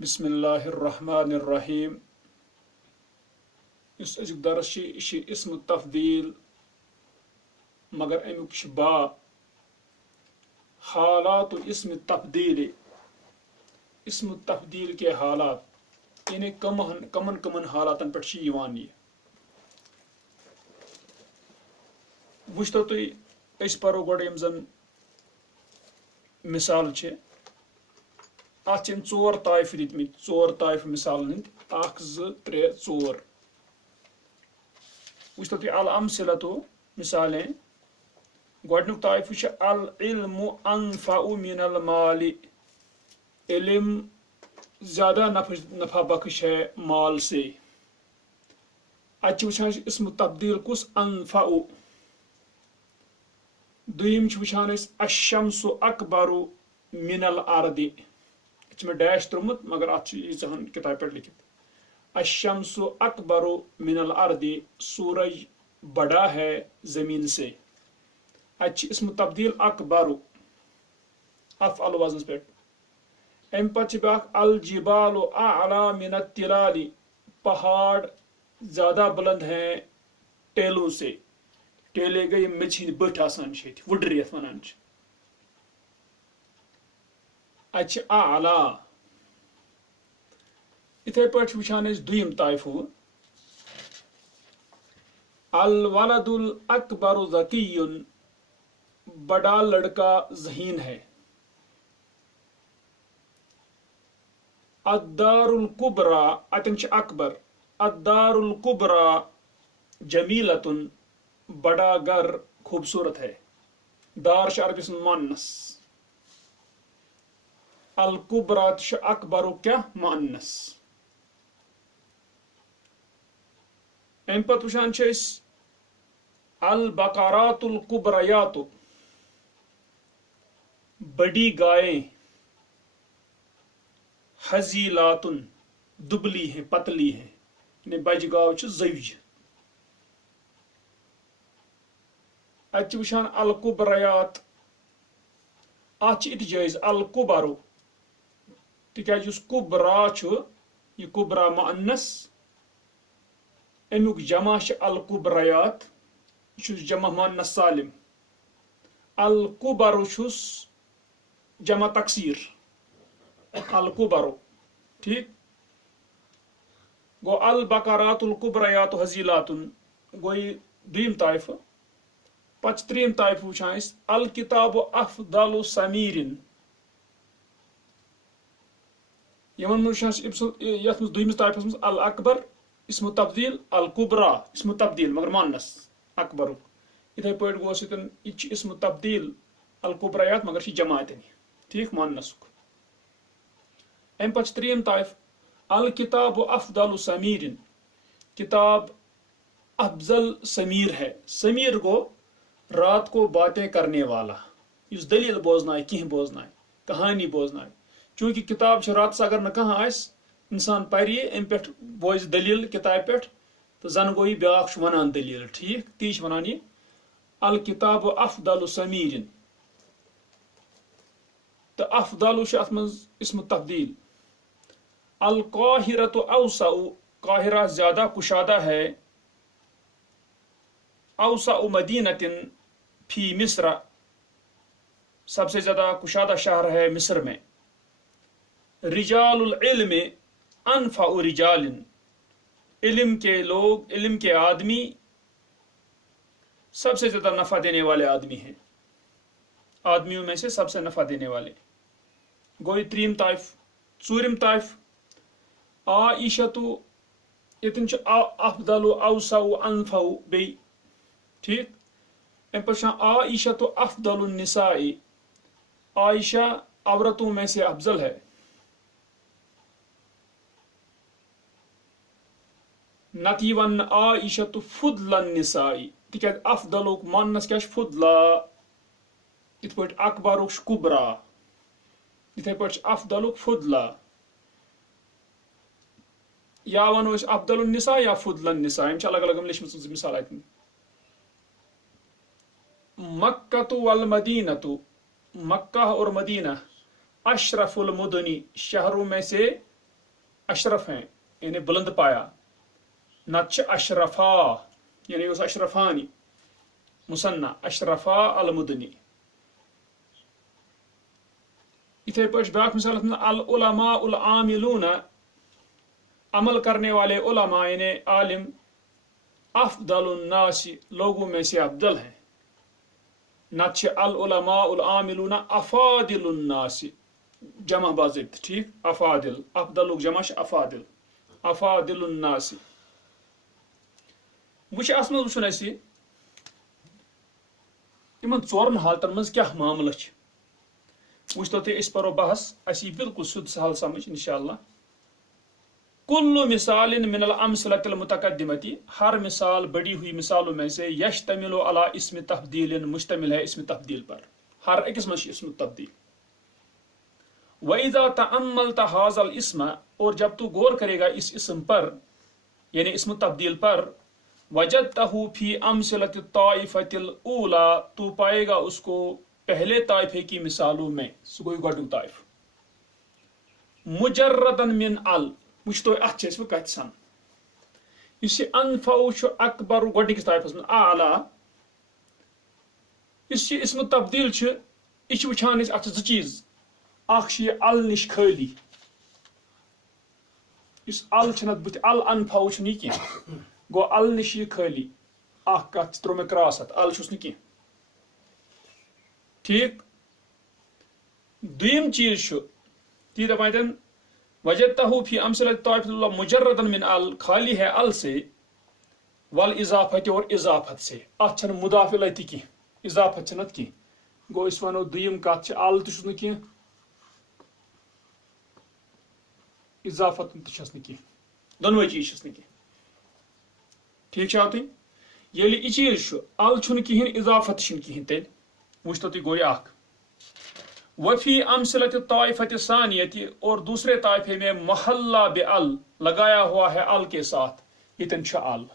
बिस्मिल्लाहिर्रहमानिर्रहीम। इस अजुक दरस इस्म तफदील मगर अमुक बा हालात इस्म तफदील इस्म तफदील के हालात यानी कमन कमन हालातन पे यह वुचतो तुई अस परो गोड़ यम जन मिसाल अम चोर ताइफ दितमित चोर ताइफ मिसाल हंद 1 2 3 4 वुचतो तुई अल अमसिलतो मिसालें गोडनुक ताइफ अल इल्मु अनफउ मिनल माली इल्म ज्यादा नफा बख्श है माल से। वुचान इस्म तब्दील कुस अनफउ। दुयम वुचान अशम्सु अकबरु मिनल अर्दि में डैश त्रुमुत मगर अहन किताब पे लिखित अशम्सु अकबरु मिनल अर्दि सूरज बड़ा है जमीन से। इस्म तब्दील अकबरु अफ अल वजन पे अम पत अल जिबालु आला मिनत तिलाली पहाड़ ज्यादा बुलंद हैं टेलों से। टेले गई मेच बट आसान वुडर यथ वनान आला। इथे पे वुचान दुयम ताइफु अल वलदुल अकबरु ज़कियुन बड़ा लड़का ज़हीन है। अद्दारुल कुबरा अतन अकबर अद्दारुल कुबरा जमीलतुन बड़ा घर खूबसूरत है। दार अरबिस मुअन्नस अल कुबरा अकबरु क्या मुअन्नस। अम पत वुचान अल बकारातुल कुबरयातु बड़ी गायें हजीलातुन दुबली हैं पतली हैं बजगाव जविज। वुचान अल कुबरयात अत जायज अल कुबरु तिकाज कुबरा यह कुबरा मुअन्नस अमुक जमा अल कुबरयात जमा मुअन्नस सालिम। अल कुबरु जमा तकसीर अल कुबरु ठीक गो। अल बकारातुल कुबरयात हजीलातुन गो दुयम ताइफ। पच त्रीम ताइफ वुचान अल किताब अफदलु समीरिन यमन यथ दुयमिस ताइफस मज अल अकबर इस्म तब्दील अल कुबरा इस्म तब्दील मगर मुअन्नस अकबरु। इथे पे गो इस्म तब्दील अल कुबरयात मगर जमातन ठीक मुअन्नसुक। अम पच त्रीम ताइफ अल किताब अफदलु समीरिन किताब अफजल समीर है। समीर गो रात को बातें करने वाला इस दलील बोजनाय कह बोजनाय कहानी बोजनाय। चूंकि किताब रात अगर न कह इंसान परि अम पे बोज दलील किताब पे तो जन गो ब्या वनान दलील ठीक ती वनान यह अल किताब अफदलु समीरिन तो अफदलु अत मज इस्म तब्दील। अल काहिरतु औसउ काहिरा ज्यादा कुशादा है। औसउ मदीनतिन फी मिस्र सबसे ज्यादा कुशादा शहर है मिस्र में। रिजालुल इल्म अनफउ रिजालिन इल्म के लोग इल्म के आदमी सबसे ज्यादा नफा देने वाले आदमी हैं। आदमियों में से सबसे नफा देने वाले। गोई त्रीम ताइफ चूरिम ताइफ आइशतु इतन अफदलु औसउ अनफउ बे ठीक। अम पे आइशतु अफदलु निसाई आयशा औरतों में से अफजल है। नती वन आइशतु फुदलन निसाई तिकाज अफदलुक मुअन्नस क्या फुदला। इत पे अकबरुक कुबरा इथे पे अफदलुक फुदला या वनो अफदलुन निसा या फुदलन निसा अलग अलग लिखम मिसाल अत। मक्कतु वल मदीनतु मक्का और मदीना अशरफुल मुदनी शहरों में से अशरफ हैं यानी बुलंद पाया, नच अशरफा यानी उस अशरफानी मुसन्ना अशरफा अल मुदनी। इथे पे ब्याक मिसाल अल उलमा उल आमिलून अमल करने वाले उलमा यानी आलिम अफदलुन नासी लोगों में से अफदल हैं। नच अल उलमा उल आमिलून अफादिलुन नासी जमा बाजित ठीक अफादिल अफदल जमश अफादिल अफादिलुन नासी। वुछ अस मज वुचन अस इन चोरन हालतन मज क्या मामला वुच तो अस परो बहस अस बिल्कुल सुध सहल समझ इंशाअल्लाह। कुल्लु मिसालिन मिनल अमसलतिल मुतकद्दिमती हर मिसाल बड़ी हुई मिसालों में से यश्तमिलु अला इस्म तब्दीलिन मुश्तमिल है इस्म तब्दील पर, हर एक इस्म तब्दील। वइज़ा तअम्मलत हाज़ल इस्म और जब तू गौर करेगा इस इस्म पर यानी इस्म तब्दील पर, वजदतहु फी अमसलति ताइफतिल ऊला तू पाएगा उसको पहले ताइफे की मिसालों में सुगोई गडु ताइफ मुजर्रदन मिन अल मुझ तो अच्छे से कत सन इस अनफाउ अकबर गडिक ताइफस में आला इस इस्म तब्दील यह वुचान अत ज चीज अख अल निश खाली इस अल बुत अल अनफाउ यह गो अल निश खाली अख कत त्रो मे क्रॉस अत अल न ठीक। दुयम चीज ती दपान वजदतहु फी अमसलत ताइफतुल्लाह मुजर्रदन मिन अल खाली है अल से वल इजाफत और इजाफत से अत मुदाफ इलैहि की इजाफत नत की गो इस वनो दुयम कत अल तो की इजाफत तो की दोनों चीज की ठीक है। ये चीज अल कहें इजाफत कहें तेल वुच तो गो वफी अमसलत ताइफत सानियती और दूसरे ताइफे में महल्ला बे अल लगाया हुआ है अल के साथ इतन अल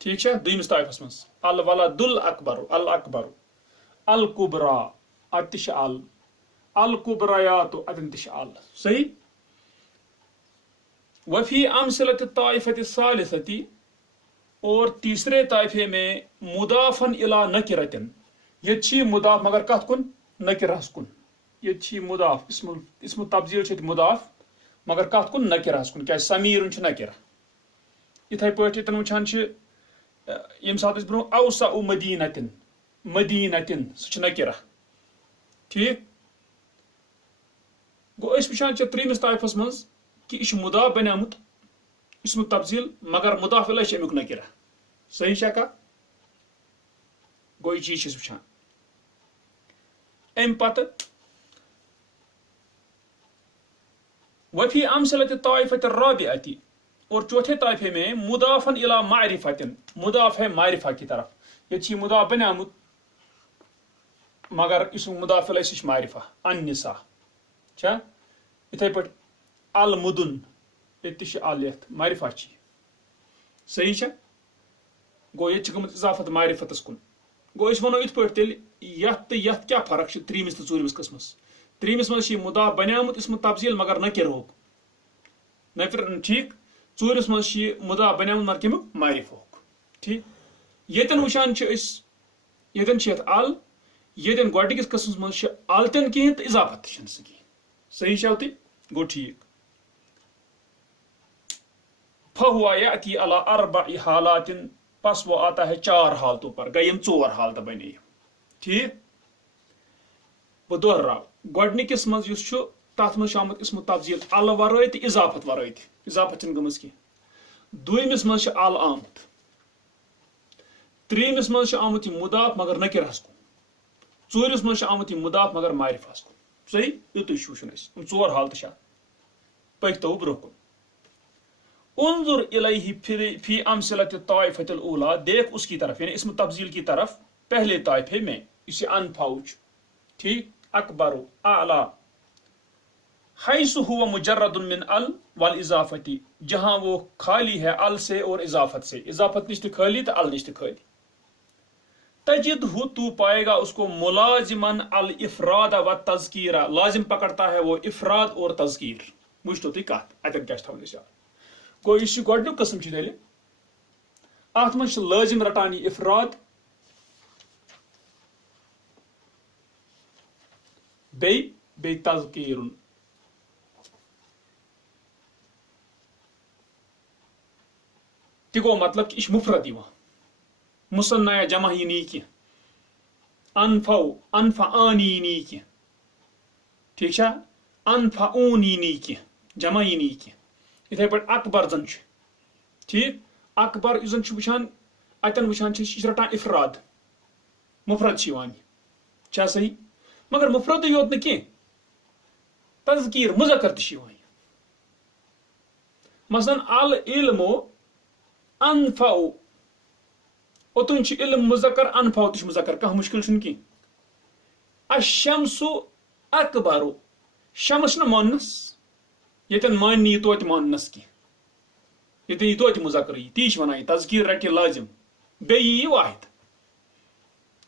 ठीक है। दुयमिस ताइफस मज अल वलदुल अकबर अल अकबर अल कुबरा अत अल अल कुबरायात अतन अल सही। वफी अमसलत ताइफत सालिसती और तीसरे ताइफे में मुदाफन इला नकिरतन ये मुदाफ मगर कत कुन नकिरहस कुन ये मुदाफ इसम तब्दील मुदाफ मगर कत कुन नकिरहस कुन क्या समीर नकिरा इथे पे वुचान यम सात ब्रो औसा मदीनतिन मदीनतिन सह नकिरा ठीक गो वुचान त्रीमिस ताइफस मज कि यह मुदाफ बनियामुत इसम तब्दील मगर मुदाफ इलैहि अमुक नकिरा सही शका गो चीज वुचान अम पत वफी अमसलत ताइफत राबिअती और चौथे ताइफे में मुदाफन इला मारिफतिन मुदाफ है मारिफा की तरफ ये मुदाफ बनियामुत मगर इस मुदाफ इलैहि सह मारिफा अन्निसा छा इथे पे अल मुदुन ये अल यथ मारिफा सही छा गो ये गमत इजाफत मारिफतस कुन गो वनो इत पे तेल यथ क्या फर्क त्रीमिस तो चूरमिस किस्मस त्रीमिस मज मुदाफ बनियामुत इसम तब्दील मगर नकिर होक नकिर ठीक चूरमिस मज मुदाफ बनियामुत मगर कमुक मारिफ होक ठीक। यतन वुचान यतन अल यतन गोडिकिस किस्मस मज अल तन कहें तो इजाफत सही छा गो ठीक। फहुआ याती अला अर्बअ हालातिन पस वो आता है 4 हालतों पर गई 4 हालत बने ठीक। बह दोहराव गोडनिकिस मज तथ मज आमुत इसम तब्दील अल वराई तो इजाफत वराई इजाफत गमज की दुयमिस मज अल आमुत त्रीमिस मज आमुत मुदाफ मगर नकिरहस कुन चूरिस मज आमुत मुदाफ मगर मारिफहस कुन सही युत वुचन 4 हालत पकतो ब्रो कुन उन्जुर इलैहि फी अमसलत ताइफतिल ऊला देख उसकी तरफ यानी इसम तब्दील की तरफ पहले ताइफे में इसे अनफाउच ठीक अकबर आला हैसु हुवा मुजर्रदुन मिन अल वल इजाफती जहां वो खाली है अल से और इजाफत से इजाफत निश्त खाली तो अल निश्त खाली तजिद हु तू पाएगा उसको मुलाजिमन अल इफराद व तज़कीरा, लाजिम पकड़ता है वो इफराद और तज़कीर। वुचतो तुम कत अतन क्या थवन याद गो यह गोडनुक कस्म तेल अत मज लाजिम रटान इफराद बे तज़कीर। तह गो मतलब कि यह मुफरत यह मुसन्ना या जमा ही नी कह अनफो अनफआनी नी कह ठीक है अनफऊनी नी कह जमा ही नी कह इथे पे अकबर जन ठीक अकबर जन वुचान अतन वुचान रटान इफराद मुफरत क्या सही मगर मुफरत योत न कह तज़कीर मुज़क्कर तह मसलन अल इल्मो अनफो ओतुन इल्म मुज़क्कर अनफो तह मुज़क्कर कह मुश्किल कह अशमसु अकबरो शमस न मोनस यन मान यह तो मोनस कह ये यह तो मुज़क्कर ती वन तज़कीर रटे लाजिम बे यह वाहिद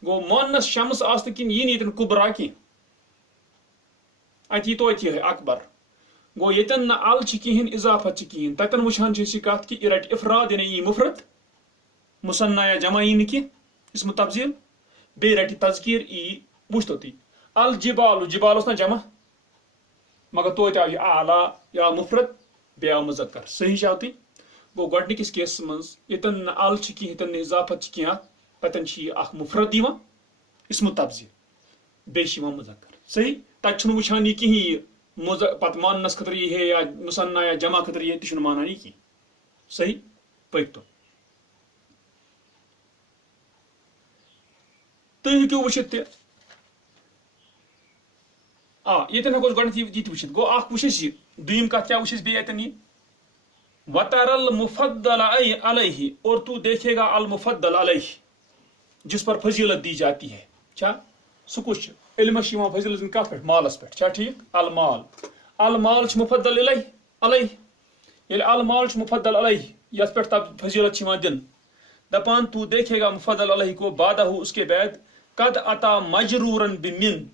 गो मोनस शमस आस कि यह कुबरा कह अत तो अकबर गो यन न अल कहें इजाफत कहें ततन वुचान कत कि यह रट इफराद यानी यह मुफरत मुसन्ना या जमा यी कह इसम तब्जील बे रट तज़कीर यी वुचतो तुम अल जिबाल जिबाल ना जमा मगर तो आव यह आला या मुफरत बे आव मुज़क्कर सही आव तुम गो गोडनिकिस केस मज यतन न अल कह यतन न इजाफत कह ततन मुफरत दिवान इसम तब्जील बे मुज़क्कर सही तत वुचान यह कहें पत मानस खतर यह है या मुसन्ना या जमा खतर यह तह मानान यह कह सही पकतो तुम हेकू वुचित यतन हेको गोडनथ यह वुचित गो वुचस यह दुयम कत क्या वुचस बे यतन यह वतरल मुफद्दल अलैहि और तू देखेगा अल मुफद्दल अलैहि जिस पर फजीलत दी जाती है क्या सह कुछ इल्मस फजीलत कत पे मालस पे क्या ठीक अल माल मुफद्दल अलैहि ये अल माल मुफद्दल अलैहि यथ पे तब फजीलत दिन दपान तू देखेगा मुफद्दल अलैहि को बादहु उसके बाद कद अता मजरूरन बिमिन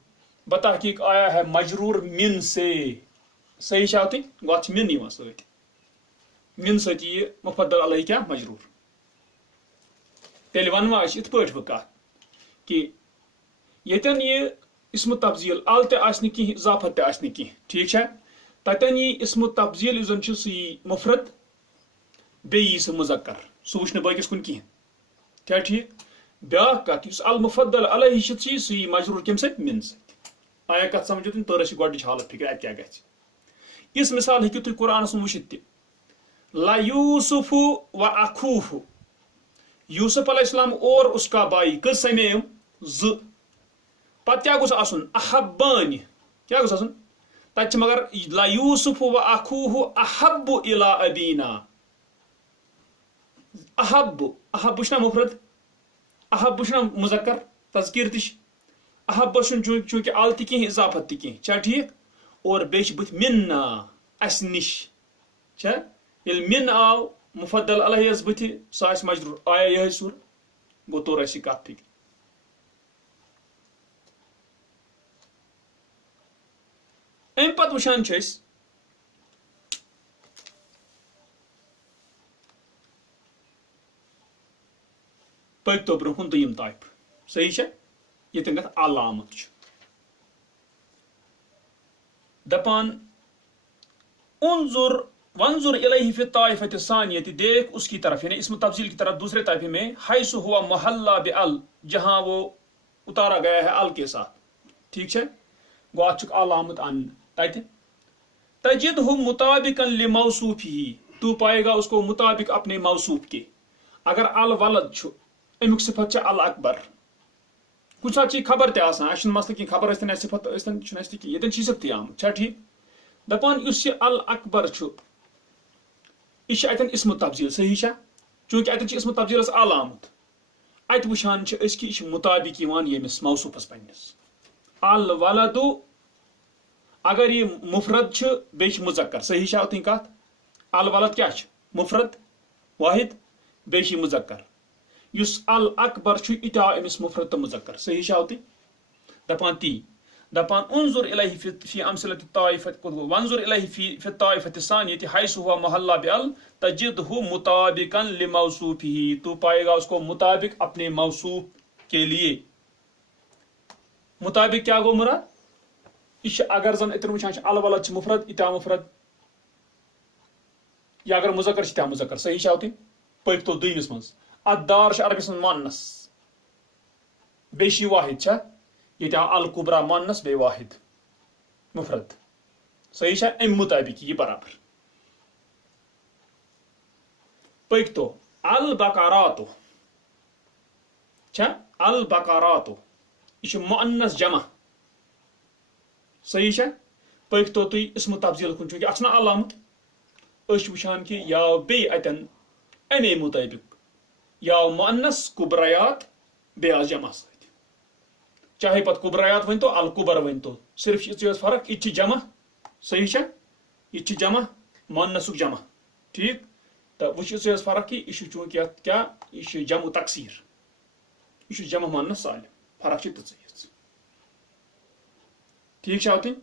बतहकीक आया है मजरूर मिन से सही शाती गो मिन सत मिन सती मुफद्दल अलैहि क्या मजरूर तेल वनवा इत पे बह कत कि यतन यह इसम तब्जील अल तह इजाफत तह ठीक है ततन यह इसम तब्जील जन सह मुफरत बे यी सह मुज़क्कर सह वुच बकिस कुन कह क्या ठीक ब्या कत अल मुफद्दल अलैहि सह मजरूर कम सत मिन सत आया कत समझो तुम तर गोडच हालत फिक्र अत क्या इस मिसाल हेकु तुम कुरानस वुचित ला यूसुफु व अखूहु यूसुफ अलैहिस्सलाम और उसका भाई कस समेम ज पत क्या गोस आसुन अहब्बान क्या गोस आसुन तत मगर ला यूसुफ व अखूहु अहब्बु इला अबीना अहब्बु अहब्बु छना मुफरद अहब्बु छना मुज़क्कर तज़कीर तिश अहब्बु चूंकि अल ति कह इजाफत ति कह क्या ठीक और बेच बुथ मिन्ना अस निश क्या ये मिन आव मुफद्दल अलैहि बुथ सह मजरूर आया यह सूर गो तोर कत फिक्र अम पत वुचान पकतो ब्रोहन दुयम ताइप सही है यतन गत अल आमत दपान उन्जुर वंजुर इलैहि फि ताइफत सानियत देख उसकी तरफ यानी इसम तब्जील की तरफ दूसरे ताइफे में हैसु हुआ महल्ला बि अल जहां वो उतारा गया है अल के साथ ठीक है गो अचुक अल आमत अन तत तजिदहु मुताबिकन लिमौसूफी तू पाएगा उसको मुताबिक अपने मौसूफ के अगर अल वलद छु अमुक सिफत अल अकबर कुछ चीज खबर तह मसल की खबर सिफत ये सिफत आम ठीक दपान इस अल अकबर यह अतन इसम तब्जील सही चूंकि अतन इसम तब्जीलस अल आमुत अत वुचान कि यह मुताबिक यमिस मौसूफस पन्निस अल वलदु अगर यह मुफरद बे मुज़क्कर सही आव तुम कत अल वलद क्या मुफरद वाहिद बे मुज़क्कर युस अल अकबर छु इता अमिस मुफरद त मुजक्कर सही शावती दपान ती दपान उन्जुर इलैहि फी अमसलत ताइफत वंजुर इलैहि फी ताइफत सानियति हैसु हुवा मोहल्ला बिअल तजिदहु मुताबिकन लिमौसूफिही तू पाएगा उसको मुताबिक अपने मौसूफ के लिए मुताबिक क्या गो मुराद इश अगर जन इतन वुचान अल वलद मुफरद इता मुफरद या अगर मुजक्कर इता मुजक्कर सही शावती पक तो दुइमिस मज अदार अरबिस मुअन्नस बेशी वाहिद छा ये अल कुबरा मुअन्नस बे वाहिद मुफरद सही छा एम मुताबिक ये बराबर पक तो अल बकारातो छा अल बकारातो ये मुअन्नस जमा सही छा पक तो तुई इसमु तब्दील कुन चूंकि अछना अलामत अश वुचान कि या बे अतन अमे मुताबिक या मुअन्नस कुबरायात बे जमा सत चाहे पत कुबरायात वन तो अल कुबर वन तो सिर्फ ये फर्क ये जमा सही छा ये जमा मुअन्नसुक जमा ठीक तो वो फर्क कि यह चूंकि क्या यह जम तकसीर यह जमा मुअन्नस सालिम फर्क तज ठीक छा तुम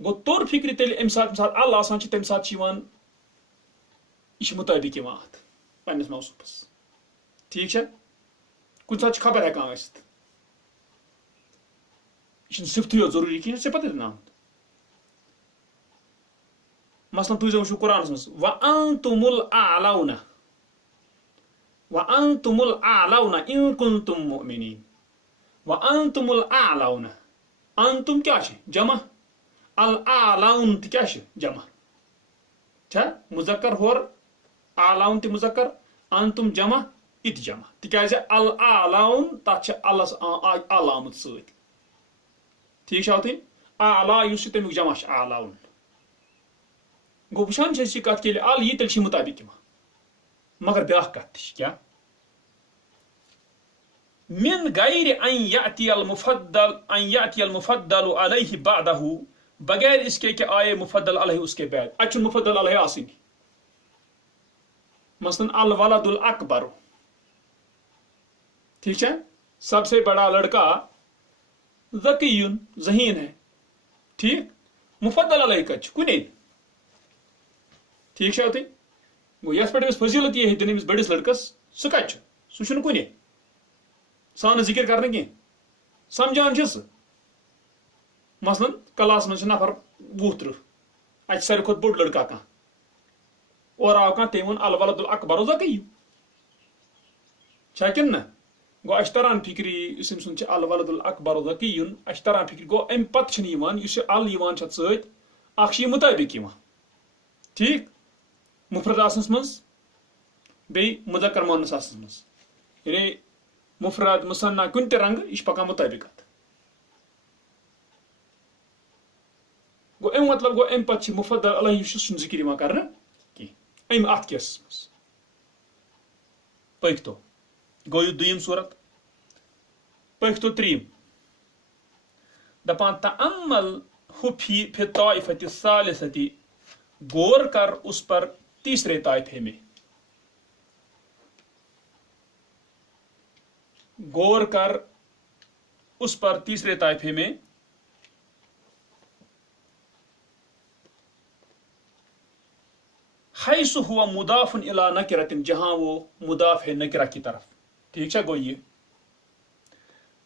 गो तोर फिक्र तेल अम सात अल आसान तम सात यह मुताबिक अत पन्निस मौसूफस ठीक छा कुछ सात खबर हेकान आसित यह सिफ्त यो जरूरी कह सिफत नाम मसलन तुझ वो कुरान मज व अंतुमुल आलौना इन कुंतुम मुमिनीन व अंतुमुल आलौना अंतुम क्या जमा अल आलौन क्या जमा छा मुजक्कर होर आलौन त मुजक्कर अंतुम जमा इत जमा तिकाज अल आलौन तथ अलस अल आमुत सत ठीक छा तुम आला युस तमिक जमा आलौन गो वुचान कत के अल यी तेल मुताबिक मगर ब्या कत क्या मिन गैर अन यातियल मुफद्दल अलैहि बअदहु बगैर इसके कि आए मुफद्दल अलैहि उसके बाद अच्छ मुफद्दल अलैहि आसिनी मसलन अल वलदुल अकबर ठीक है सबसे बड़ा लड़का ज़कीयुन ज़हीन है ठीक मुफद्दल अलैहि कच कुने ठीक है गो यस पे फजीलत ये दिन बड़िस लड़कस सह कत सह कुने सान जिक्र करने कह समझान मसलन क्लास मज नफर 20-30 अत सारे खुद बोड़ लड़का कह और आव कह तम वो अल वलदुल अकबर ज़कीयु छा किन ना गो अश तरान फिक्र सुन अल वलदुल अकबर ज़कीयुन अश तरान फिक्र गो अम पत अल सत मुताबिक ठीक मुफरद आसनस मज बे मुजक्कर मुअन्नस आसनस मज यानी मुफरद मुसन्ना कुन ते रंग यह पकान मुताबिक गो अम मतलब गो अम पत मुफद्दल अलैहि जिक्र कर अम अत केस मज पक तो गो यह दुयम सूरत पक तो त्रीम दपान तअम्मल फी ताइफति सालिसति गौर कर उस पर तीसरे ताइफे में गौर कर उस पर तीसरे ताइफे में हैसु हुआ मुदाफुन इला नकिरतिन जहां वो मुदाफ है नकिरा की तरफ ठीक है गो ये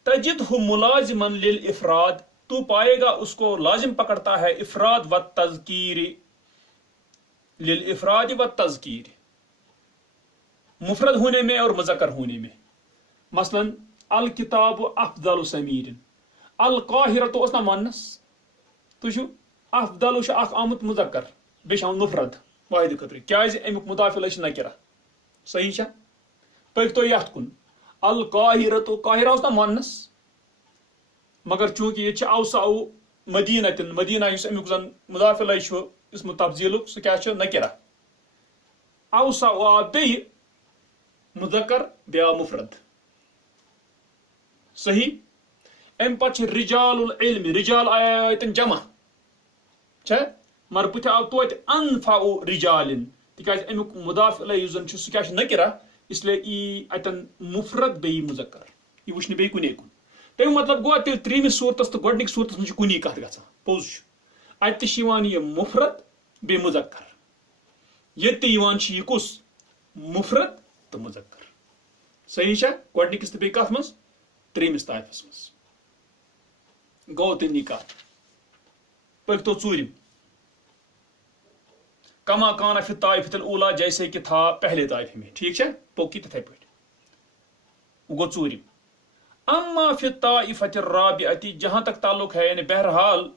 तजिदहु मुलाजिमन लिल इफराद तू पाएगा उसको लाजिम पकड़ता है इफराद व तज़कीर लिल इफराद व तज़कीर मुफरद होने में और मुज़क्कर होने में मसलन अल किताब अफदल समीरिन अल काहिरत तो मुअन्नस तुझु अफदल आमुत मुज़क्कर बेश मुफरद वाहिद खतर क्या अमुक मुदाफिल नकिरा सही छा पक तो यथ कुन अल काहिरत काहिरा मुअन्नस मगर चूंकि ये अवसाउ मदीनतिन मदीना अमुक जन मुदाफिल इसम तब्दील सह क्या नकिरा अवसाउ आ बे मुज़क्कर ब्या मुफरद सही अम पे रिजालुल इल्म रिजाल आया जमा छा मर बुथ आव तो अनफाउ रिजालिन तिकाज अमुक मुदाफ इलैहि सह क्या नकिरा इसलिए ई अतन मुफरत बे मुजक्कर यह वुचन बे कुने कुन तम मतलब गो तेल त्रीमिस सूरतस तो गोडनिक सूरतस मज कुनी कथ गछान पोज अत यह मुफरत बे मुजक्कर ये कुस मुफरत तो मुजक्कर सही गोडनिकस तो बे कथ मज त्रीमिस ताइफस मज गो तनी कथ पकतो चूरिम कमा काना फि ताइफतल ऊला जैसे कि था पहले ताइफ में ठीक है पोकी तथे पे गो चूरिम अम्मा फि ताइफतिर राबिअति जहां तक ताल्लुक है यानी बहरहाल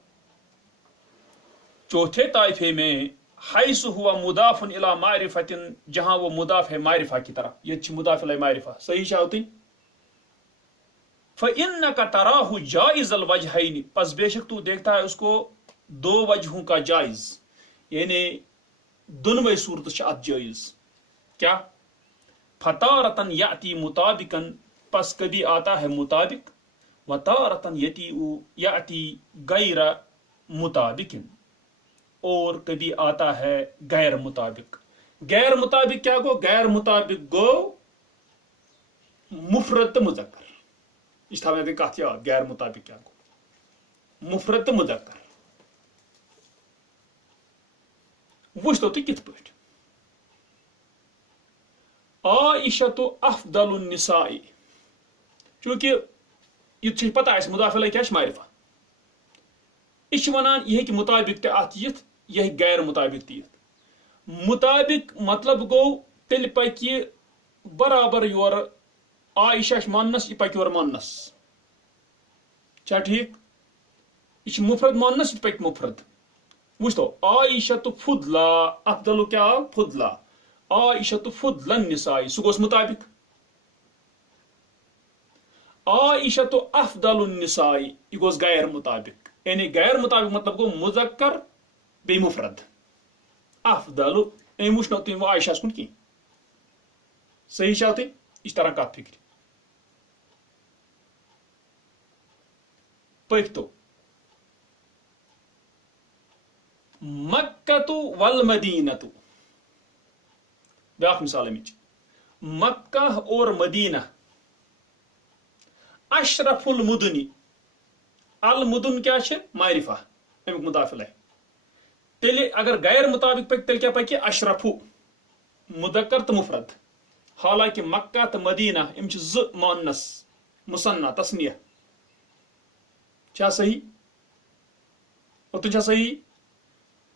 चौथे ताइफे में हैस हुआ मुदाफुन इला मारिफतिन जहां वो मुदाफ है मारिफा की तरफ ये मुदाफ इला मारिफा सही शाउती फइन्नका तराहु जाइज़ल वजहैन पस बेशक तू देखता है उसको दो वजहों का जायज यानी दोनों सूरत अत जायज क्या फतारतन याती मुताबिकन पस कभी आता है मुताबिक वतारतन याती गैर मुताबिकिन और कभी आता है गैर मुताबिक क्या गो गैर मुताबिक गो मुफरत मुजक्कर इस थाने कथ याद गैर मुताबिक क्या गो मुफरत मुजक्कर वो तो कित पे आइशतु अफदलुन निसाई चूंकि ये पता है मुदाफिल क्या मारिफा यह वनान यह मुताबिक अत यह गैर मुताबिक तीत मुताबिक मतलब गो तेल पकि बराबर योर आइशा मानस यह पकि योर मानस क्या ठीक यह मुफरद मानस यह पकि मुफरद वो तो आइशतु फुदला अफदलु क्या फुदला आइशतु फुदलन निसाई सह गोस मुताबिक आइशतु अफदलुन निसाई यह गोस गैर मुताबिक यानी गैर मुताबिक मतलब गो मुजक्कर बे मुफरद अफदलु अम वुचनो तुम आयशा कुन की सही शाते इस तरह कत फिक्र पकतो मक्कतु वल मदीनतु ब्याख मिसाल अमिच मक्का और मदीना अशरफुल मुदनी अल मुदन क्या मारिफा अमुक मुदाफिल है तेल अगर गैर मुताबिक पक तेल क्या पकि अशरफु मुदक्कर तो मुफरद हालांकि मक्का तो मदीना इम ज मुअन्नस मुसन्ना तस्निया क्या सही और तुझा सही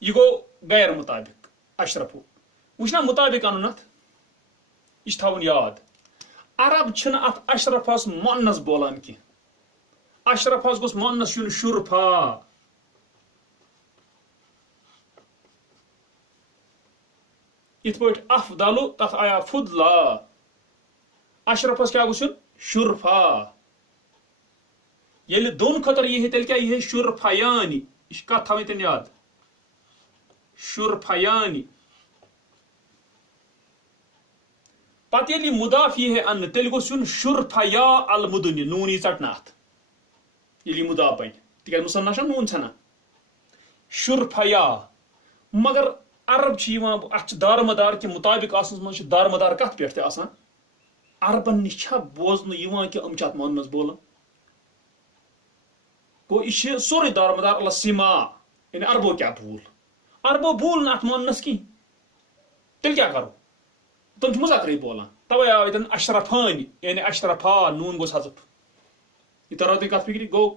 यह गो गैर मुताबिक अशरफु वुचना मुताबिक अन यह थवन याद अरब अत अशरफस मुअन्नस बोलान की अशरफस गोस मुअन्नस युन शुरफा इत पे अफदलु तथ आया फुदला अशरफस क्या गोस युन शुरफा ये दोन खतर यह तेल क्या यह शुरफयानी कथ थवे तेन याद शुरफयानी पत ये मुदाफ यह अन तेल गोस युन शुरफया अल मुदुन नून यी चटना अत ये मुदाफ बन तिक मुसन्ना नून छना शुरफया मगर अरब अत दारमदार के मुताबिक मज दारमदार कत पे अरबन नश बोजन कि अम अत मुअन्नस बोलान गो यह सोरे दारमदार अल सिमा यानी अरबो क्या भूल अरबो भूल ना अत मुअन्नस की तेल क्या करो तुम मुजक्कर बोलान तवे आव ये अशरफान यानी अशरफा नून गोस हजफ यह तरह तुम कत फिक्र गो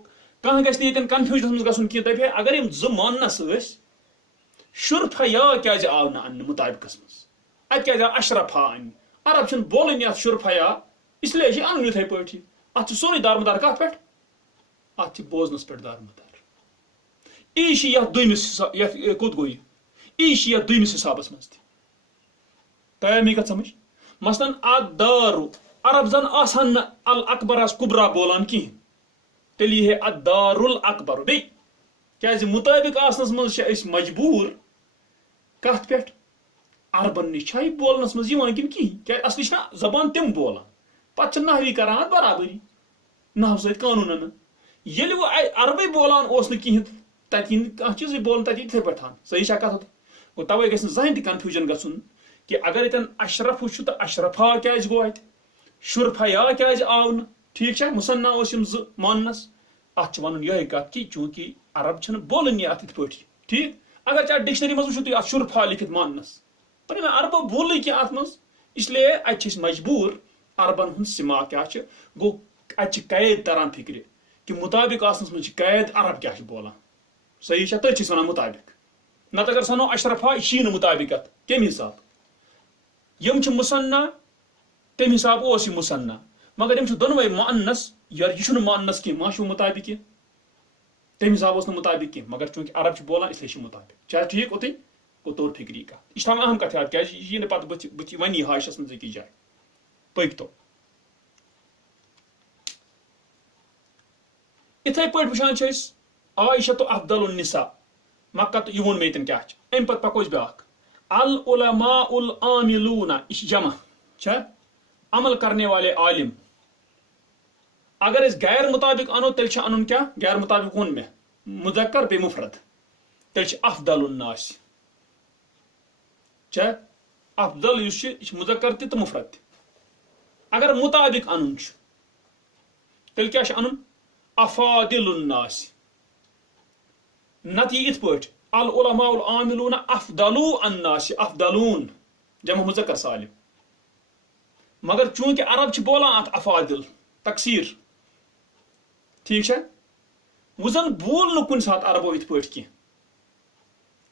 कह गन कन्फ्यूजन मज गन कह दपे अगर यम ज मुअन्नस शुरफया क्या आव ना अन्न मुताबिकस मज अत क्या अशरफा अन अरब बोलन ये शुरफया इसलिए अन यूथे पे अत सोरे दारमदार कत पे अत बोजनस पे दारमदार यह दुमिस कुत गो यह दुमिस हिसाबस मज तय मे कत समझ मसलन अदारु अरब जन आसान अल अकबरस कुबरा बोलान कहीं तेल यह अदारुल अकबर बे क्या मुताबिक आसनस मज मजबूर कत पे अरबन नश बोलनस मज कहीं क्या असली जबान तिम बोलान पे नहवी करान बराबरी नहव सत कानून ये वो अरबे बोलान कहीं तथन कह चीज बोलान तथी इथे पे सही कत गो तवे गि जहन कन्फ्यूजन गन कि अगर इतन अशरफ वुच तो अशरफा क्या गो अत शुरफया क्या आव न ठीक है मुसन्ना मानस अत वन यह कत कि चूंकि अरब बोलन ये अत पे ठीक अगर चाहे डिक्शनरी मज अत शुरफा लिखित मानस पर अरबो बोल कि अत मज इसलिए अत मजबूर अरबन हूं सिमा क्या गो अत कैद तरह फिक्र कि मुताबिक आसनस मज कैद अरब क्या बोलान सही तथि वन मुताबिक नत अगर सनो अशरफा यह मुताबिक कम हिसाब यम मुसन्ना तम हिसाब यह मुसन्ना मगर यम दोनवे मुअन्नस यार यह मुअन्नस कह माशु मुताबिक तम हिसाब मुताबिक कह मगर चूंकि अरब बोलान इसलिए मुताबिक चाहे ठीक ओत गो तोर फिक्री कत यह अहम कथ याद क्या पे बच वन हाशस मज अकिस जाए पक तो इथे पे वुचान आयशा तो अफदल निसा मक्का तो यह मे तम क्या अम पे पको ब्या अल उलमाउल आमिलूना यह जमा अमल करने वाले आलिम अगर इस गैर मुताबिक अनो तेल अन क्या गैर मुताबिक वो मे मुजक्कर बे मुफरद तेल अफदल नास अफदल मुजक्कर तो मुफरद अगर मुताबिक अन तेल क्या अन अफादिल नास नत यह इत पे अल उलमाउल आमिलूना अफदलू अन्नास अफदलून जमा मुजक्कर सालिम मगर चूंकि अरब बोलान अत अफादिल तकसीर ठीक है वो जन बोल कुन सात अरबो इत पे कह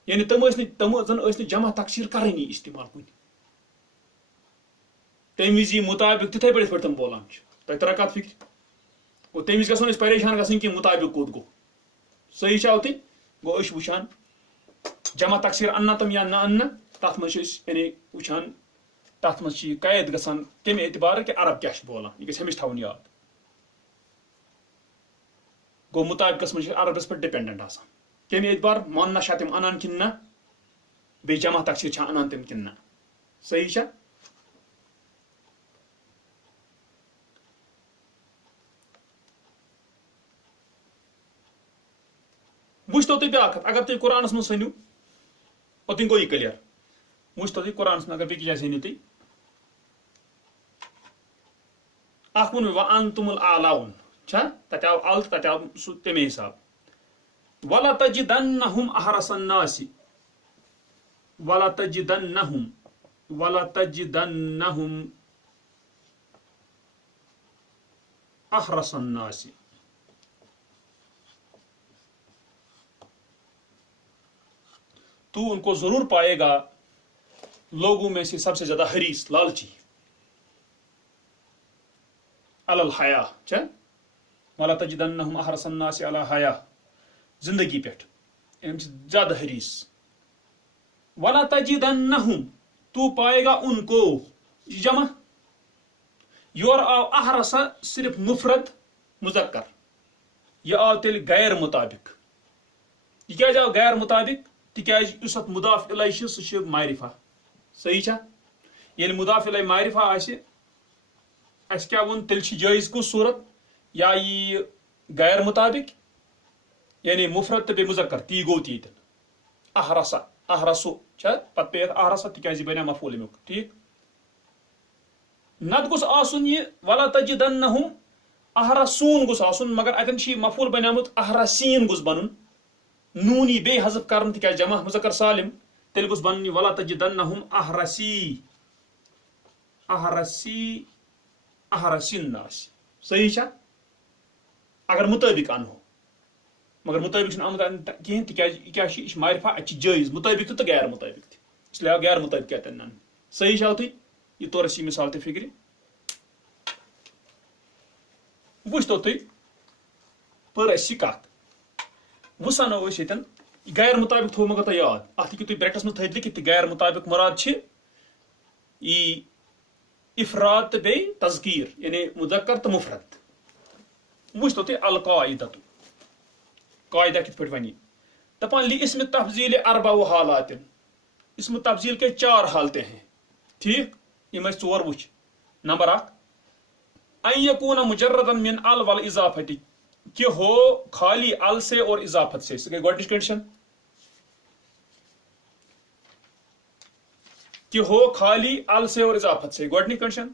यानी तम जन जमा तकसीर करनी इस्तेमाल कुन तम विज मुताबिक तिथे पे तम बोलान तह तरह कत फिक्र गो तम विज गो परेशान गन कि मुताबिक कोत गो सही उत गो वुचान जमा तकसीर अन्ना तम या ना अन्ना तथ मज यानी वुचान तथ मज कैद गसान तमे एतबार कि अरब क्या बोलान यह गमेश थवन याद गो मुताबिकस मज अरबस पे डिपेंडेंट आसान तमे एतबार मानना तम अनान कि ना बे जमा तकसीर अनान तम कि ना सही वुच तो ब्या अगर तुम कुरानस मज सनू ओतन गो यह क्लियर वुच तो कुरानस अगर बेकि जाए सनू तुम अख वो व अंतुमुल आलाउन तत आव अल तत आव तमे हिसाब वला तजिदन्नहुम अहरसन्नासि वला तजिदन्नहुम अहरसन्नासि तू उनको जरूर पाएगा लोगों में से सबसे ज्यादा हरीस लालची अलल हया वला तजिदन्नहुम अहरसन्नासि अला हया जिंदगी पे ज्यादा हरीस वला तजिदन्नहुम तू पाएगा उनको जमा योर आव अहरसा सिर्फ मुफरद मुजक्कर यह आव तेल गैर मुताबिक यह क्या आव गैर मुताबिक तिकाज मुदाफ इलै सह मारिफा सही ये मुदाफ इलै मारिफा अस क्या वो तेल जायज कुछ सूरत या यह गैर मुताबिक यानी मुफरद तो बे मुजक्कर ती गो तीत अहरसा अहरसु पे पे अहरसा तिकाज बना मफूल अमुक ठीक नत गुस आसुन यह वला तजिदन्नहुम अहरसून गुस आसुन मगर अतन मफूल बनामुत अहरसीन गुस बनन नूनी बे हज़फ करन तिकाज जमा मुजक्कर सालिम तेल गुस बनन वला तजिदन्नहुम अहरसी अहरसी अहरसिन नास सही अगर मुताबिक अन हो मगर मुताबिक आमद कहें तिकाज क्या मारिफा अत जायज मुताबिक तो गैर मुताबिक इसलिए गैर मुताबिक क्या तन सही तुम यह तोर यह मिसाल तो फिक्र वुच तो तुम पर कत वो सनो ये गैर मुताबिक थो मगर तुम याद अत तुम ब्रेकस में थी लिखित गैर मुताबिक मुराद इफरात तो बे तज़कीर यानी मुजक्कर तो मुफरद वुच तो तुम अल कायदतु कायदा कित पे वन दपान लि इसम तफजील अरबा हालात इसम तफजील के 4 हालतें हैं ठीक यम 4 वुच नंबर 1 अन यकून मुजर्रदन मिन अल वल इजाफती कि हो खाली अल से और इजाफत से गई गोडनिच कंडीशन कि हो खाली अल से और इजाफत से, गोडनी कंडीशन।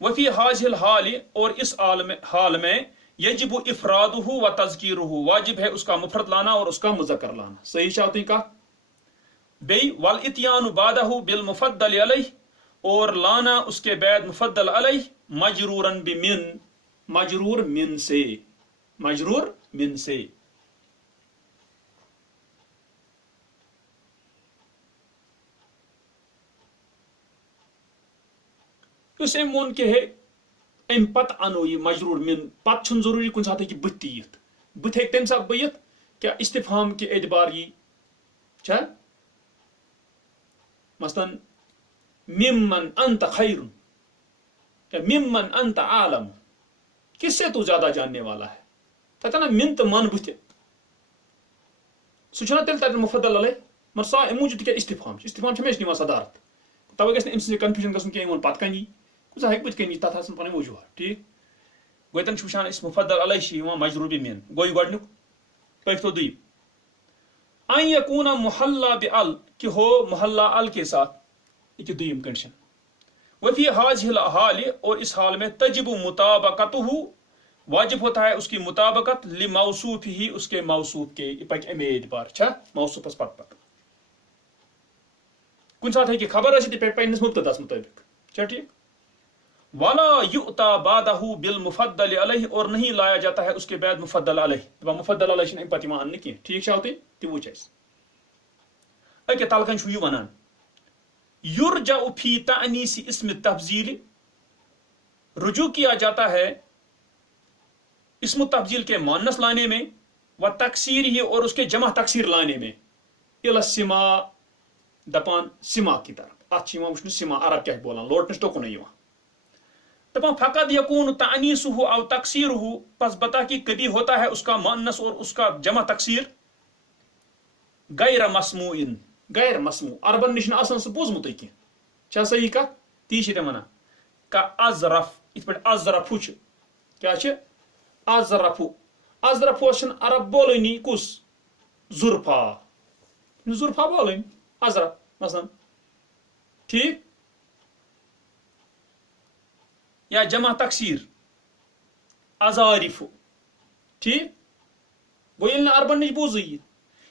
वफी हाजिल हाल, और इस हाल में यजिबु इफरादुहु व तज़कीरुहु, वाजिब है उसका मुफरत लाना और उसका मुज़क्कर लाना। सही शाती का बे वल इत्यानु बादहु बिल मुफद्दल अलैह, और लाना उसके बाद मुफद्दल अलैह, मजरूरन बिमिन, मजरूर मिन से, मजरूर मिन से। उस मोन के है अम पत अनो यह मजरूर मिन, पत छुन जरूरी कुछ साथ कि बुत यित, बुत हे तम साथ बयित क्या इस्तिफाम के एतबार यी छा, मसलन मिम्मन अंत खैरुन या मिम्मन अंत आलम, किससे तू ज्यादा जानने वाला है, तथा मिन तो मन बुत सुना तेल तक मुफद्दल अलैह, मगर सा मूजूद क्या इस्तिफाम हमेशा निवान सदारत, तवे गस अम कन्फ्यूजन गसन कि पत कनी कुछ हेक बुत कनी, तथ आसन पन वजूहत। ठीक गो तन वुचान मुफद्दल अलैह मजरूर बिमिन, गो गोडनुक पख तो दुई अन यकूना मुहल्ला बिअल, कि हो मुहल्ला अल के साथ, ये दुयम कंडीशन। वफी हाजिल हाल, और इस हाल में तजिबु मुताबकतुहु, वाजिब होता है उसकी मुताबकत लि मौसूफ ही, उसके मौसूफ के पक अमे एतबार छा, मौसूफस पक पक कुछ साथ है कि खबर अछि पे पन्नस मुब्तदास मुताबिक छा। ठीक वाला युता बादहु बिल मुफद्दल अलैह, और नहीं लाया जाता है उसके बाद मुफद्दल अलैह, तो मुफद्दल अलैह ने पति मान की। ठीक छा होती ति वुच अके तलकन छु यु वनान युरजा फी तानीसी इस्म तफजील, रुजू किया जाता है इस्म तफजील के मुअन्नस लाने में, व तकसीर ही, और उसके जमा तकसीर लाने में, इला सिमा, दपान सिमा की तरफ अच्छी वुचन सिमा अरब क्या बोलान लोटनस टोकुन यहां दपान फकद यकून तानीसुहु औ तकसीरुहु, पस बता कि कभी होता है उसका मुअन्नस और उसका जमा तकसीर गैर मस्मुइन, गैर मस्मू, अरबन निश आसान सह बोजमुत क्या सही का ती वना का अजरफ, इत पे अजरफु क्या अजरफु, अजरफु अरब बोलनी कुस जुर्फा, जुर्फा बोलन अजरफ मसलन। ठीक या जमा तकसीर अजारिफु। ठीक गो ये अरबन निश बोज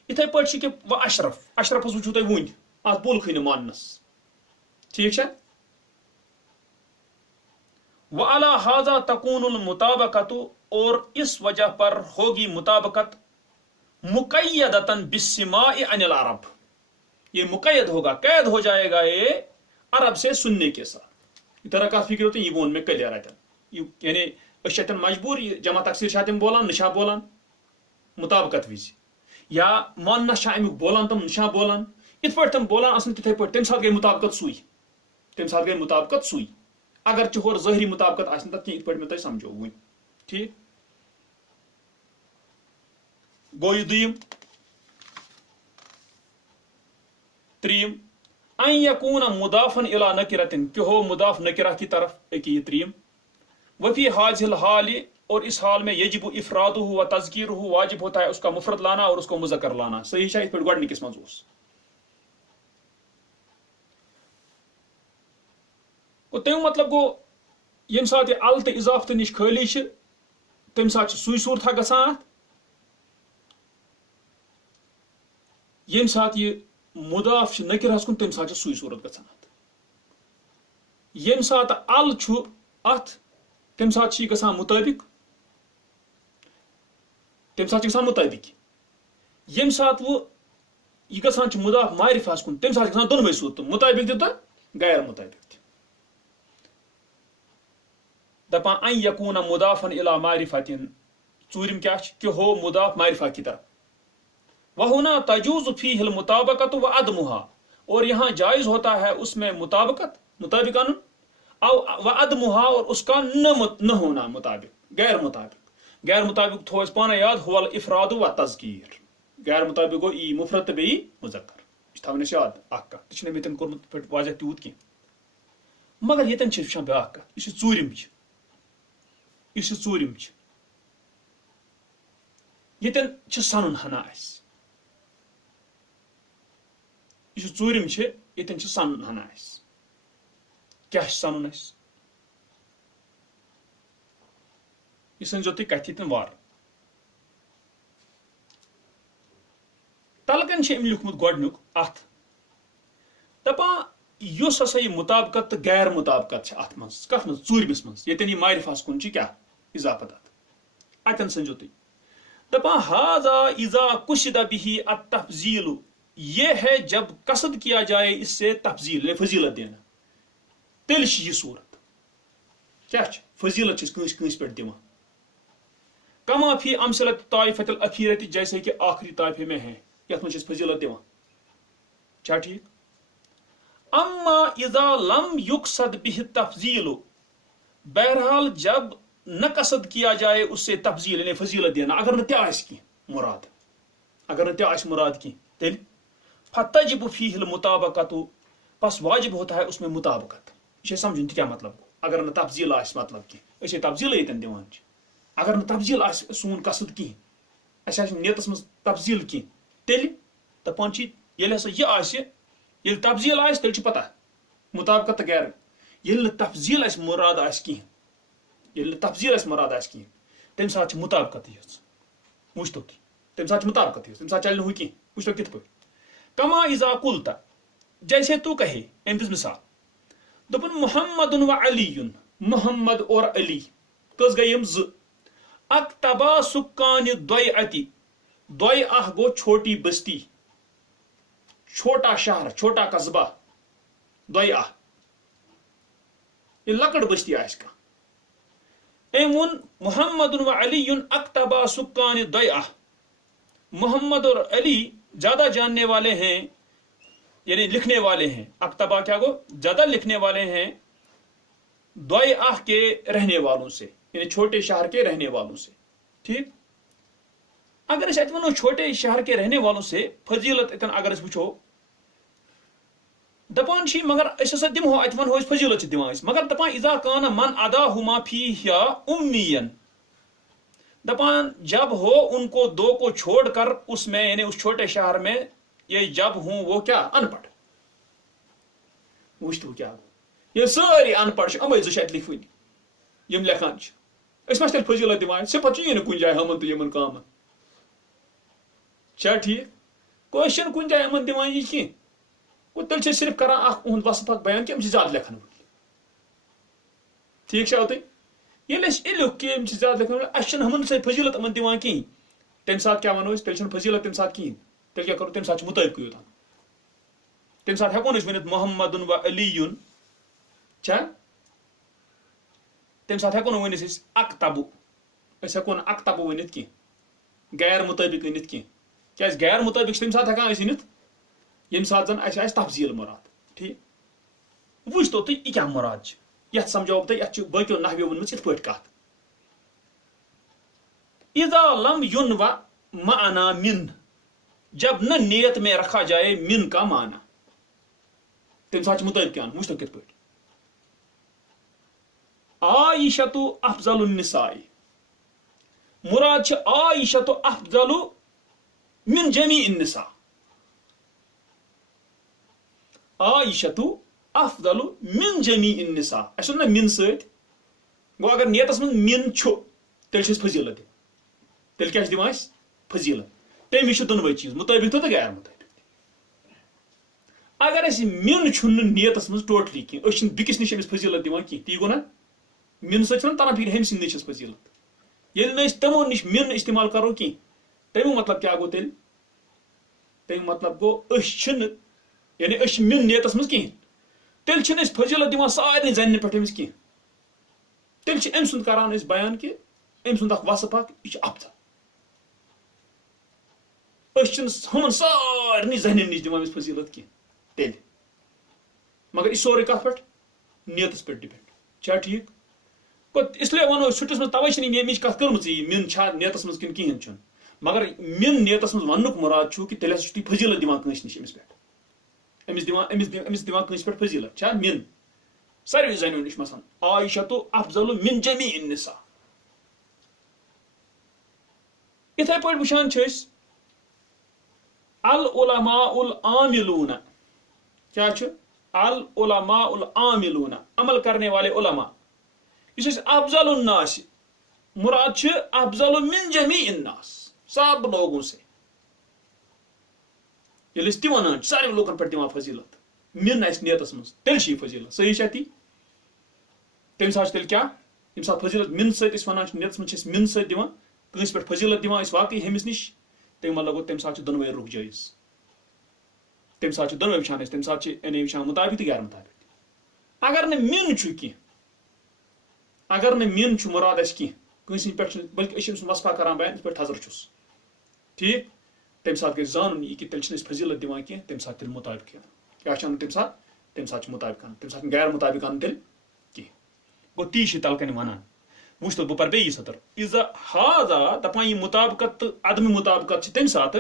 इथे पे व अशरफ, अशरफस वो तुम वन अत बुलख मानस। ठीक है व अला हाजा तकूनुल मुताबकतु, और इस वजह पर होगी मुताबकत मुकय्यदतन बिस्सिमाइ अनिल अरब, ये मुकय्यद होगा, कैद हो जाएगा ये अरब से सुनने के साथ। इस तरह का फिक्र होती है ये बोन में क्लियर आता यानी अशतन मजबूर जमा तकसीर शातिम बोलान निशा बोलान मुताबकत विज, या मानना अमुक बोलान तम निशा बोलान, इत पे तम बोलान असन तिथे पे तम साथ गई मुताबकत सुई, तम साथ गई मुताबकत सुई, अगर चोर ज़ाहिरी मुताबकत आसन तक इत पे मैं तुम समझो वन। ठीक गो यह दुयम त्रीम अन यकून मुदाफन इला नकिरतिन, कि हो मुदाफ नकिरा की तरफ, एक ये त्रीम। वफी हाजिल हाल, और इस हाल में यजिबु इफरादुहु व तज़कीरुहु, वाजिब होता है उसका मुफरत लाना और उसको मुज़क्कर लाना। सही शायद पे गोडनिकिस मज ओस गो तम मतलब गो यम साथ अल तो इजाफत निश खाली तम साथ सुई सूरत गसान, यम साथ यह मुदाफ नकिरहस कुन तम साथ सुई सूरत गसान, यम साथ अल अथ तम साथ गसान मुताबिक, तम साथ गसान मुताबिक, यम साथ वो यह गसान मुदाफ मारिफास कुन तम साथ गसान दोनों सूरत, मुताबिक तो गैर मुताबिक। दपान अन यकून मुदाफन इला मारिफतिन, चूरिम क्या कि हो मुदाफ मारिफा की तरफ। वहुना तजूज़ फीहिल मुताबकत व अदमुहा, और यहाँ जायज होता है उसमें मुताबकत, मुताबिकन, व अदमुहा, और उसका न होना, मुताबिक, गैर मुताबिक। गैर मुताबिक थो पाना याद हुवल इफराद व तज़कीर, गैर मुताबिक गो ई मुफरत बे मुज़क्कर, थवन याद अख कत मे तन कोर्मुत वाजह तूत की, मगर यतन वुचान ब्या कत यह चूरिम, यह चूरिम यतन सनुन हना यह चूरिम यतन सनुन हना क्या सनुन यह सनजो तुम कथि तन वार तलकन अम लिखमुत गोडनुक अथ दपान युस हसा यह मुताबकत तो गैर मुताबकत अत मज कथ मज चूरमिस मज ये मारिफास कुन क्या इजाफत अतन सनजो तुम दपान हाजा इजा कुशिदा बिही अतफजील ये है जब कसद किया जाए इससे तफजील फजीलत देना तेल यह सूरत क्या फजीलत कंस पे दिवान कमा फी अमसलत ताइफत अखीरत जैसे कि आखिरी ताइफे में है यथ मज फजीलत दिवान क्या ठीक अम्मा इजा लम युकसद बिही तफजील बहरहाल जब न कसद किया जाए उससे तफजील यानी फजीलत देना अगर न की मुराद अगर न मुराद की तेल फतजिब फीहिल मुताबकत बस वाजिब होता है उसमें मुताबकत ये समझुन क्या मतलब अगर न तफजील मतलब की तफजील ये दिवान अगर न तफजील सून कसद की नियतस मज तफजील की तेल दपान ये हसा ये तफजील तेल पता मुताबकत तो गैर ये तफजील मुराद कहें ये तफजील मुराद कहें तम सात मुताबकत वुचतो तम सात मुताबकत तम सात चल हूँ कह वुचतो कित पे कमा इजा कुलता जैसे तू कहे अम दिस मिसाल दोपन मुहम्मद व अलीयुन मुहम्मद और अली कस गई अक्तबा सुक्कान द्वयअति द्वयअह गो छोटी बस्ती छोटा शहर छोटा कस्बा द्वयअह ये लकड़ बस्ती का अम वोन मुहम्मद व अलीयुन अक्तबा सुक्कान द्वयअह मोहम्मद और अली ज्यादा जानने वाले हैं यानी लिखने वाले हैं अक्तबा क्या गो ज्यादा लिखने वाले हैं द्वयअह के रहने वालों से यानी छोटे शहर के रहने वालों से ठीक अगर इस वनो छोटे शहर के रहने वालों से फजीलत इतन अगर वो दपान मगर दिमो अत वनो फजीलत दिवान मगर दपान इजा कान मन अदा हुमा फी या उम्मीयन दपान जब हो उनको दो को छोड़कर उसमें यानी उस छोटे शहर में ये जब हूं वो क्या अनपढ़ वुच तो क्या ये सारी अनपढ़ अमे जो लिखवन यम लेखान तेल फजीलत दिवान सिफत ये कुन जाए हमन तो यमन कामन क्या ठीक क्वेश्चन कुन जाए यमन दिवान यह कह वो तेल सिर्फ कर वसफ बयान कि ज्यादा लेखन ठीक छो तुम ये लिख कि ज्यादा लेखन हमन से फजीलत यमन दिवान कहें तम सात क्या वनो तेल फजीलत तम सात कहें तेल क्या करो तम सात मुताबिक योतान तम सात हेको वन मोहम्मद व अलीयुन छा तम सात हेको वन अकतबु हेको अकतबु वन कह गैर मुताबिक वन कह क्या गैर मुताबिक तम सात हेकान वन यम सात जन तफजील मुराद ठीक वुच तो तुम यह क्या मुराद ये समझो तुम ये बको नहवो वनम इत कत इजा लम युन व माना मिन जब न नियत में रखा जाए मिन का माना तम सात मुताबिक क्या वुच तो कित पे आयशतु अफजलु निसाई मुराद आयशतु अफजलु मिन जमी निसा आयशतु अफजलु मिन जमी निसा अस ना मिन सत गो अगर नियतस मन मिन तेल फजीलत तेल क्या दिवान फजीलत तमी दोनों चीज मुताबिक तो गैर मुताबिक अगर मिन नियतस मज टोटली कह बिकिस निश फजीलत दिवान कह ती गो ना मिन सर तरह फिर हम सद निश फजीलत ये तमो निश मिन इस्तेमाल करो कह तमिक मतलब क्या गो तेल तमिक मतलब गो यानी मिन नियतस मज कहें तेल फजीलत दिवान सारे जन पे कह तेल अम सुंद करान बयान कि अम सुंद वसफ यह अफजल हमन सारे जहन नश दिवान फजीलत कह तेल मगर यह सोरे कत पे नियतस पे डिपेंड छा ठीक इसलिए वनो छुट्टिस मज तवे अमिच कत कर्म मिन छा नियतस मज किन कहें मगर मिन नियतस मज वन मुराद कि तेल तुम फजीलत दिवान कंस नश अमिस पे अमिस दिवान कंस पे फजीलत छा मिन सारे जनो नश मसान आयशतु अफजलु मिन जमी निसा इथे पे वुचान अल उलमा उल आमिलून क्या अल उलमा उल आमिलूना अमल करने वाले उलमा इस अफजल नास मुराद छ अफजल मिन जमी नास सब लोगों से ये वन सारे लोगन पे दिवान फजीलत मिन आस नियतस मज तेल फजीलत सही छा ती तम सा तेल क्या यम सा फजीलत मिन सत वन नियतस मज मिन सत दिवान कंस पे फजीलत दिवान वाकई हमिस निश तम मतलब गो तम सा दोनवे रुख जायज तम सा दोनवे वचान तम सा वचान मुताबिक तो गैर मुताबिक अगर न मिन कह अगर न मिन मुराद कह कंस पे बल्कि वसफा करान बयान पे हजर छुस ठीक तम सा गई जान यह कि तेल फजीलत दिवान कह तम सा तेल मुताबिक क्या तम सा मुताबिक तम सा गैर मुताबिक तेल कह गो ती तल कन वन वुच तो बह पे सतर इजा हाजा दपान यह मुताबिकत तो अदम मुताबिकत तम सात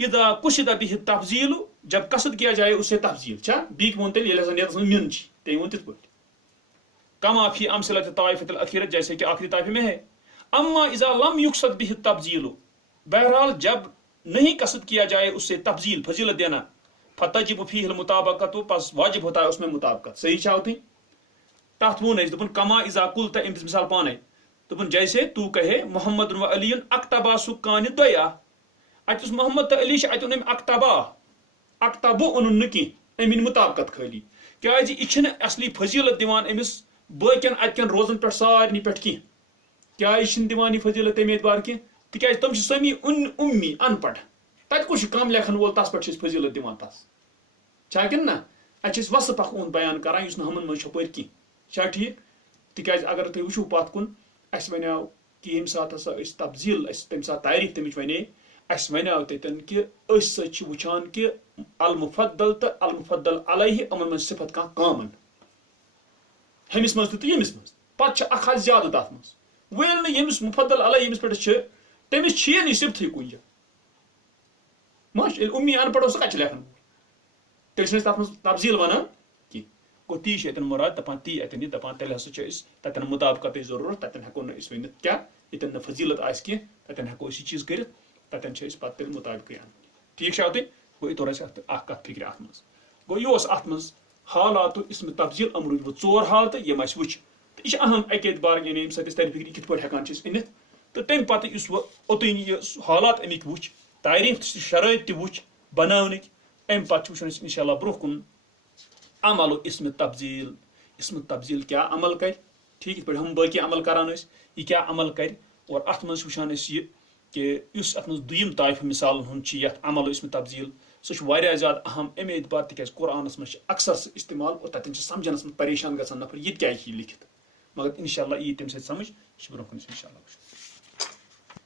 इदा कुशिदा बिह तफजील जब कसद किया जाए उससे तफजील छा बीक वो तेल नियत मिन तम वो तिथ कमा फी अमसलत ताइफत अखीरत जैसे कि आखिरी ताइफे में है अम्मा इजा लम युकसद बिह तफजील बहरहाल जब नहीं कसद किया जाए उससे तफजील फजीलत देना फतजिब फीहिल मुताबकत पस वाजिब होता है उसमें मुताबकत सही छा होती तथ वो नहीं दुपन कमा इजा कुल त मिसाल पाने दुपन जैसे तू कहे मोहम्मद व अली अक्तबा सुकान दया अतुस मोहम्मद तो अली अत उन अक्तबा अक्तबो उन नी अमिन मुताबकत खाली क्या यह असली फजीलत दिवान अमिस बकन अतकन रोजन पे सारे पे कह क्या दिवान यह फजीलत तमे एतबार कह तिक तम समी उम्मी अनपढ़ तत कुछ कम लेखन वोल तस पे फजीलत दिवान तस छा कि ना अत वस पख उन बयान करान हमन मज पर कह छा ठीक तिक अगर तुम वो पत कुन अस वनो कि ये सात तफजील तम सात तारीफ तमिच वने अस वनो तन कि वुचान कि अलमुफद्दल तो अलमुफद्दल अलैहि अमन मन सिफत कह कामन हमिस मज तो यमिस मज पे ज्यादा तथ मज वेल यमिस मुफद्दल अलैहि यमिस पे तमिस ये सिफत कुन मज उम्मी अनपढ़ कत लेखन तेल तथ मज तफजील वन कि गो ती अतन मुराद दपान ती अतन यह दपान तेल हसा ततन मुताबकत जरूरत ततन हेको न वन क्या यतन न फजीलत आस कह ततन हेको यह चीज कर ततन पे तेल मुताबिक अन ठीक छा गो ये तोर कत फिक्र अत मज गो यह अत मज हालात इसम तफजील अमरूज वो चोर हालत यम अस वुच यह अहम अक एतबार यानी यम तर फिक्र कित पे हेकान अनित तो तम पे ओतन यह हालात अमिक वुच तारीफ शराइत वुच बनावनिक अम पे वो इंशाल्लाह ब्रोह कुन अमल इसम तब्जील क्या अमल कर ठीक पे हम बाकी अमल करान यह क्या अमल कर और अत मज वुचान यह कि अत मज दुयम ताइफ मिसाल हूँ अमल इसम तब्जील सह ज्यादा अहम अमे एतबार तिक कुरानस मज अक्सर इस्तेमाल और ततन समझनस मज परेशान गसान नफर ये क्या लिखित मगर इंशाल्लाह यी तम समझ ब्रोह कुन इंशाल्लाह।